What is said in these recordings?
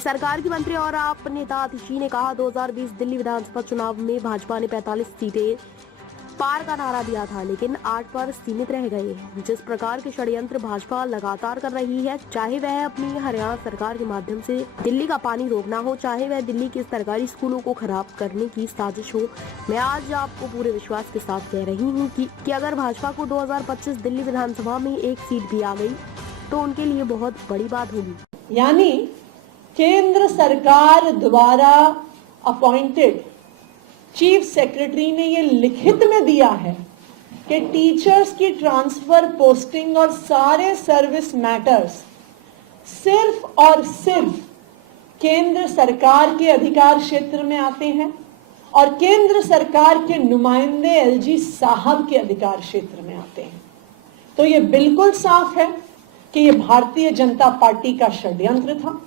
सरकार की मंत्री और आप नेता आतिशी ने कहा 2020 दिल्ली विधानसभा चुनाव में भाजपा ने 45 सीटें पार का नारा दिया था, लेकिन 8 पर सीमित रह गए। जिस प्रकार के षड्यंत्र भाजपा लगातार कर रही है, चाहे वह अपनी हरियाणा सरकार के माध्यम से दिल्ली का पानी रोकना हो, चाहे वह दिल्ली के सरकारी स्कूलों को खराब करने की साजिश हो, मैं आज आपको पूरे विश्वास के साथ कह रही हूँ कि अगर भाजपा को 2025 दिल्ली विधानसभा में एक सीट भी आ गई तो उनके लिए बहुत बड़ी बात होगी। यानी केंद्र सरकार द्वारा अपॉइंटेड चीफ सेक्रेटरी ने ये लिखित में दिया है कि टीचर्स की ट्रांसफर, पोस्टिंग और सारे सर्विस मैटर्स सिर्फ और सिर्फ केंद्र सरकार के अधिकार क्षेत्र में आते हैं और केंद्र सरकार के नुमाइंदे एलजी साहब के अधिकार क्षेत्र में आते हैं। तो ये बिल्कुल साफ है कि ये भारतीय जनता पार्टी का षड्यंत्र था।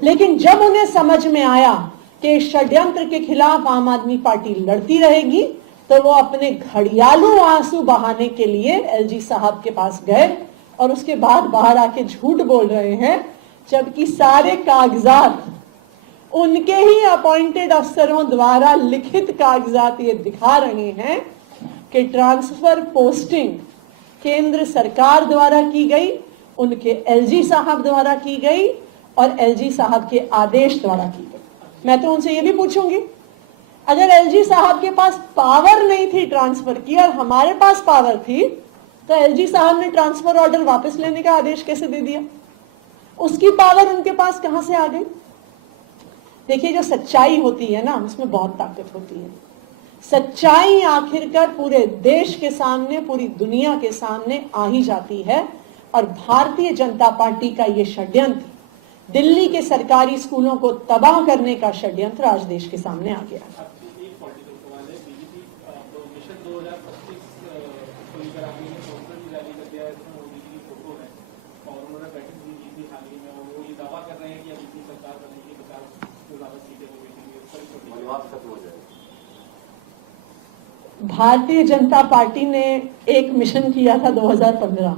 लेकिन जब उन्हें समझ में आया कि षड्यंत्र के खिलाफ आम आदमी पार्टी लड़ती रहेगी, तो वो अपने घड़ियालू आंसू बहाने के लिए एलजी साहब के पास गए और उसके बाद बाहर आके झूठ बोल रहे हैं, जबकि सारे कागजात उनके ही अपॉइंटेड अफसरों द्वारा लिखित कागजात ये दिखा रहे हैं कि ट्रांसफर पोस्टिंग केंद्र सरकार द्वारा की गई, उनके एलजी साहब द्वारा की गई और एलजी साहब के आदेश द्वारा की गई। मैं तो उनसे ये भी पूछूंगी, अगर एलजी साहब के पास पावर नहीं थी ट्रांसफर की और हमारे पास पावर थी, तो एलजी साहब ने ट्रांसफर ऑर्डर वापस लेने का आदेश कैसे दे दिया? उसकी पावर उनके पास कहां से आ गई? देखिए, जो सच्चाई होती है ना, उसमें बहुत ताकत होती है। सच्चाई आखिरकार पूरे देश के सामने, पूरी दुनिया के सामने आ ही जाती है और भारतीय जनता पार्टी का ये षड्यंत्र, दिल्ली के सरकारी स्कूलों को तबाह करने का षड्यंत्र आज देश के सामने आ गया। भारतीय जनता पार्टी ने एक मिशन किया था 2015।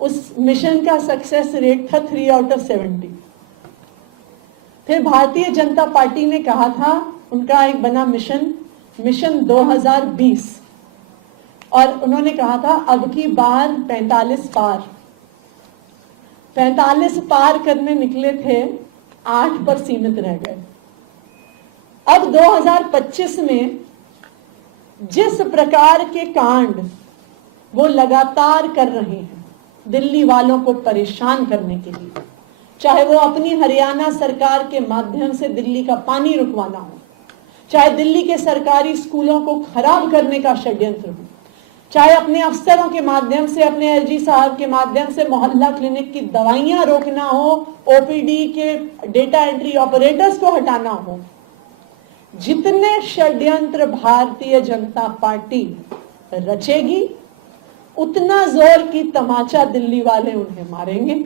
उस मिशन का सक्सेस रेट था 3 आउट ऑफ 70। फिर भारतीय जनता पार्टी ने कहा था, उनका एक बना मिशन 2020, और उन्होंने कहा था अब की बार 45 पार करने निकले थे, 8 पर सीमित रह गए। अब 2025 में जिस प्रकार के कांड वो लगातार कर रहे हैं दिल्ली वालों को परेशान करने के लिए, चाहे वो अपनी हरियाणा सरकार के माध्यम से दिल्ली का पानी रुकवाना हो, चाहे दिल्ली के सरकारी स्कूलों को खराब करने का षड्यंत्र हो, चाहे अपने अफसरों के माध्यम से, अपने एलजी साहब के माध्यम से मोहल्ला क्लिनिक की दवाइयां रोकना हो, ओपीडी के डेटा एंट्री ऑपरेटर्स को हटाना हो, जितने षड्यंत्र भारतीय जनता पार्टी रचेगी, उतना जोर की तमाचा दिल्ली वाले उन्हें मारेंगे।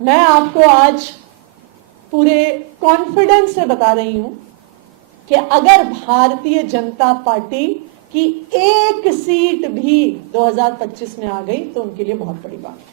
मैं आपको आज पूरे कॉन्फिडेंस से बता रही हूं कि अगर भारतीय जनता पार्टी की एक सीट भी 2025 में आ गई तो उनके लिए बहुत बड़ी बात है।